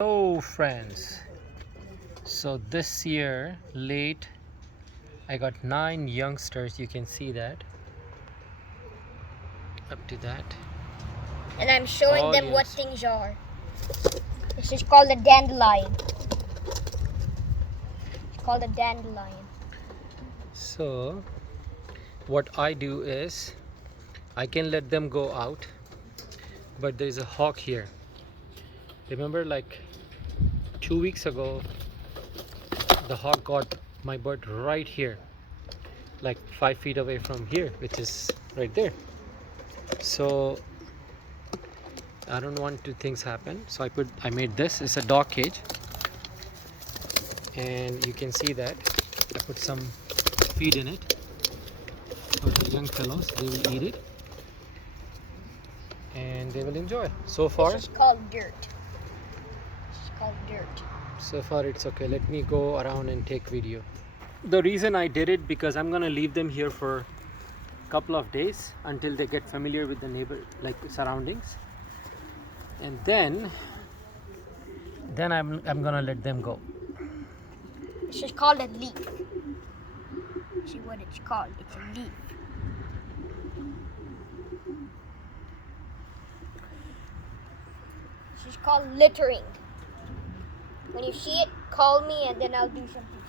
Hello friends, so this year late I got 9 youngsters. You can see that up to that, and I'm showing all them what youngsters. things are. This is called a dandelion. It's called a dandelion. So what I do is I can let them go out, but there's a hawk here. Remember, like 2 weeks ago the hawk got my bird right here, like 5 feet away from here, which is right there. So I don't want to things happen, so I made this. It's a dog cage, and you can see that I put some feed in it for the young fellows. They will eat it and they will enjoy. So far This is called dirt. This is called dirt. it's okay. Let me go around and take video. The reason I did it because I'm gonna leave them here for a couple of days until they get familiar with the neighbor, like surroundings, and then I'm gonna let them go. This is called a leaf. See what it's called? It's a leaf. This is called littering. When you see it, call me and then I'll do something.